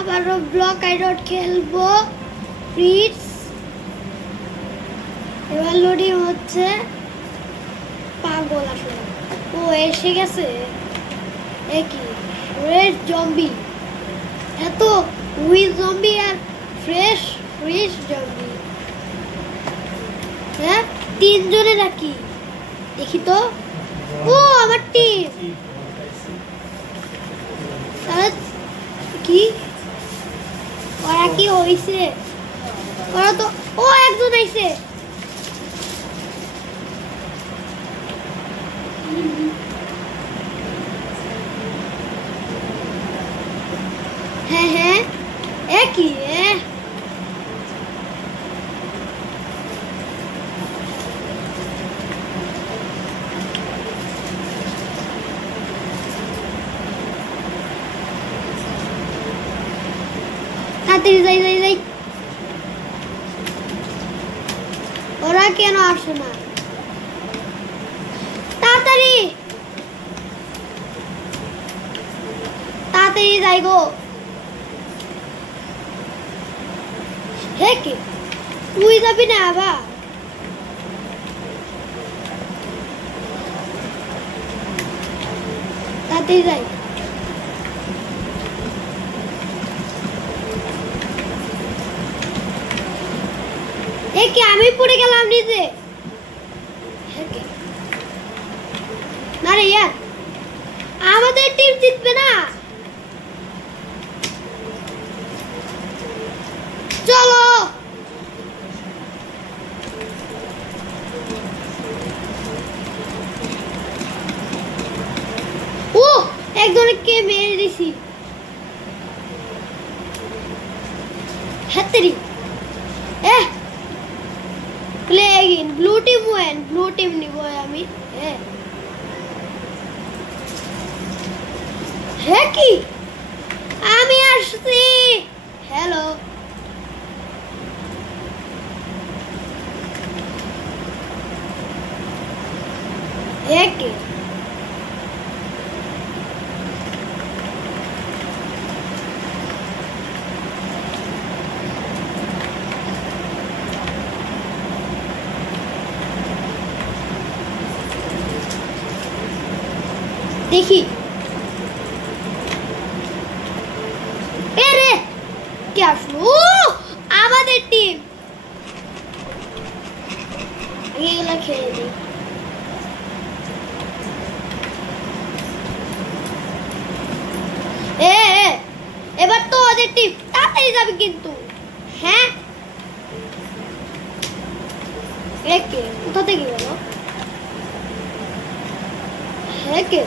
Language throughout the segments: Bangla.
আবারও ব্লক আইডট খেলবো ফ্রিজ। এবার লোডিং হচ্ছে। পাগল আসলে। ও এসে গেছে। একই ফ্রেশ জম্বি, এত উইথ জম্বি আর ফ্রেশ জম্বি। হ্যাঁ, তিনজনে নাকি দেখি তো। ও আমার টিম। কি ওরা কি হইছে? ওরা তো ও একজন আইছে। হ্যাঁ একই যাই। ওরা কেন আসে না? তাড়াতাড়ি যাই গো। হে কি তুই যাবি না আবার? তাড়াতাড়ি যাই। কি আমি পড়ে গেলাম নিচে। না রে ইয়ার, আমাদের টিম জিতবে না। চলো ও একজনকে মেরে দিছি। হাতরি প্লে এগেইন। ব্লু টিম নিব আমি। হ্যাঁ কি আমি আসছি। হ্যালো একে দেখি। এরে কে আসলো? আমাদের টিম। এগুলা খেলে দিই। এবার তো ওদের টিম তাড়াতাড়ি যাবে কিন্তু। হ্যাঁ একে কোথা থেকে গেল? হ্যাঁ কে?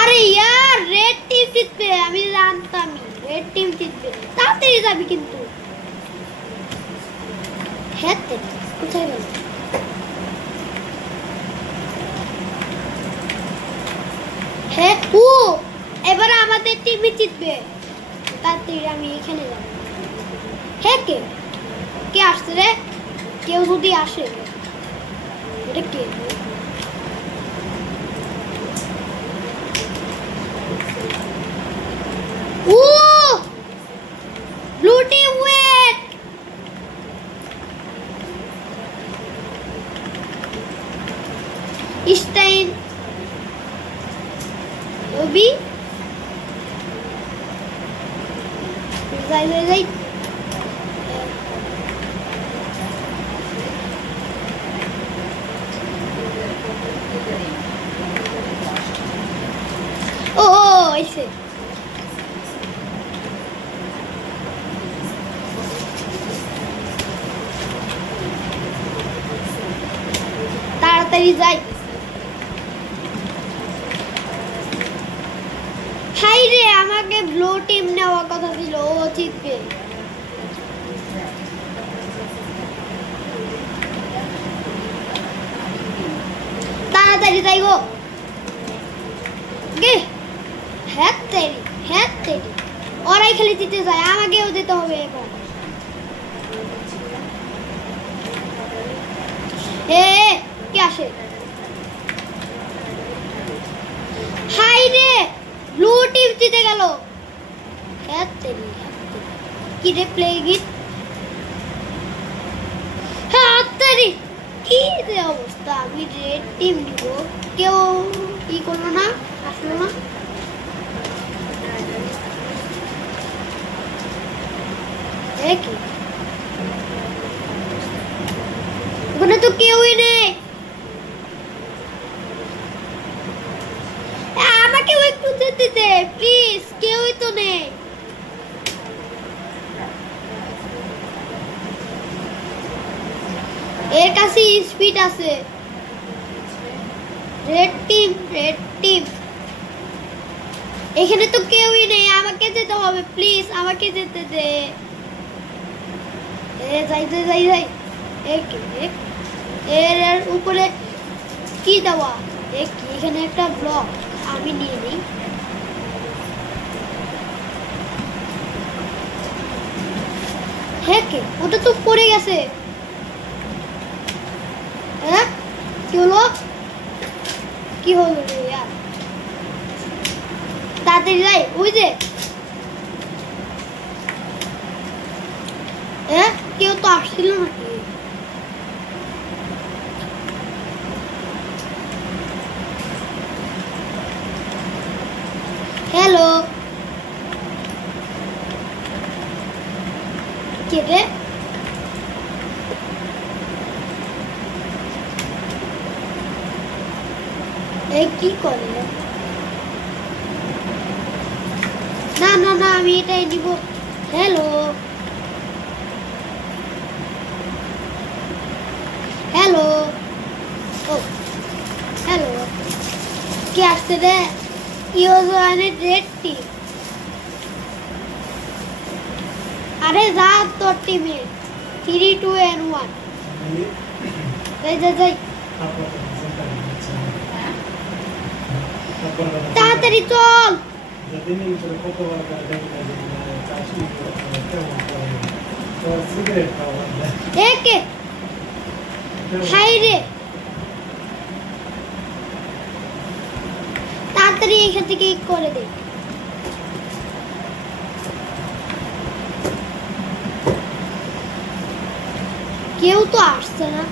আরে यार রেড টিম জিতবে, আমি জানতাম রেড টিম জিতবে। তাড়াতাড়ি যাবি কিন্তু। হ্যাঁ কোথায় গেল? হ্যাঁ ও এবার আমাদের টিমই জিতবে। তাড়াতাড়ি আমি এখানে যাব। হ্যাঁ কে আসছে রে? কেউ যদি আসে। এটা কে? ও ব্লু টিম ওয়েট। স্টাইন ওবি যাই। ও আইছে। তাড়াতাড়ি যাই। হাই রে, আমাকে ব্লু টিম নেওয়ার কথা ছিল। ও জিতবে। তাড়াতাড়ি যাই গো। হ্যাঁ ওরাই খালি দিতে যায়, আমাকেও দিতে হবে এবার। কে আসে? হাই রে ব্লু টিম জিতে গেল কি রে প্লেইং ইট কি যে অবস্থা আমি রেড টিম নিব কেউ কি করলো না আসলো না কি ওখানে তো কেউই নেই আমাকেও একটু যেতে দে প্লিজ কেউই তো নেই এর কাছে স্পিড আছে রেড টিম এখানে তো কেউই নেই আমাকে যেতে হবে প্লিজ আমাকে যেতে দে যাই এর উপরে কি দেওয়া এখানে একটা ব্লক আমি নিয়ে নিই হ্যাঁ ওটা তো পড়ে গেছে হ্যাঁ কি হলো রে यार তাড়াতাড়ি যাই ওই যে কেউ তো আসছিল নাকি হ্যালো কে রে কি করে না আমি এটাই নিব হ্যালো ও হ্যালো কে আসছে রে রেড টিম আরে যা তোর টিমে 3 2 and 1 যাই তাড়াতাড়ি চল হাই রে তাড়াতাড়ি এখান থেকে করে দে কেউ তো আসছে না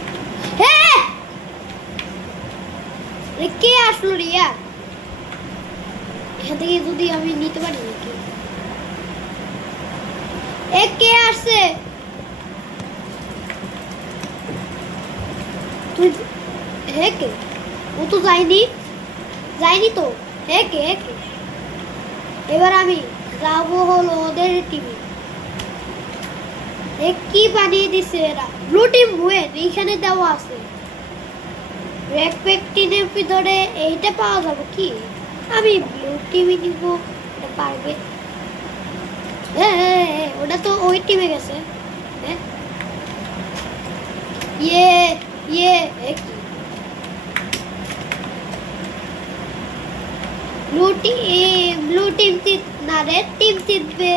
কে আসলো রে এখান থেকে যদি আমি নিতে পারি নাকি কে আসছে তুই কে ও তো যায়নি তো কে এবার আমি যাবো হলো ওদের টিমে কি বানিয়ে দিছে এরা ব্লু টিম ওয়েন এইখানে দেওয়া আছে ব্যাকপ্যাক টিনের ভিতরে এইটা পাওয়া যাবে কি আমি ব্লু টিমই নিব এটা পারবে ওটা তো ওই টিমে গেছে ব্লু টিম না রেড টিম জিতবে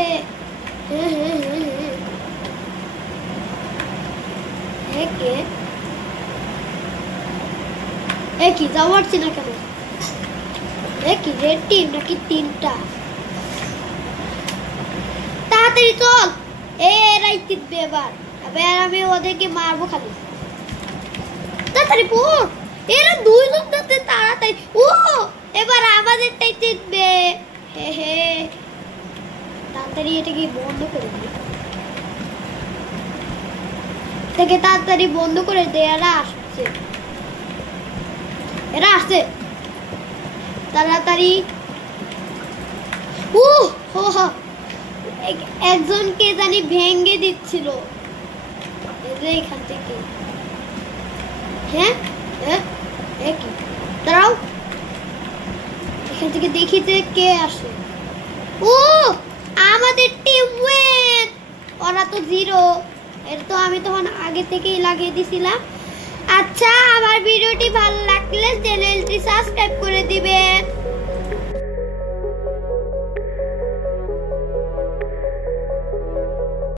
কি যাওয়ারছি না কেন কি রেড টিম নাকি তিনটা তাড়াতাড়ি চল এরাই জিতবে এবার আমি ওদেরকে মারবো খালি তাড়াতাড়ি পড় এরা দুইজন যাতে তাড়াতাড়ি এবার আমাদেরটাই জিতবে তাড়াতাড়ি এটাকে বন্ধ করে দিই তাড়াতাড়ি বন্ধ করে দে এরা আসছে তাড়াতাড়ি একজনকে জানি ভেঙে দিচ্ছিল এখান থেকে কি দাঁড়াও এখান থেকে দেখি যে কে আসে আমাদের টিম উইন ওরা তো 0 এটা তো আমি তখন আগে থেকেই লাগিয়ে দিছিলাম আচ্ছা আমার ভিডিওটি ভালো লাগলে চ্যানেলটি সাবস্ক্রাইব করে দিবেন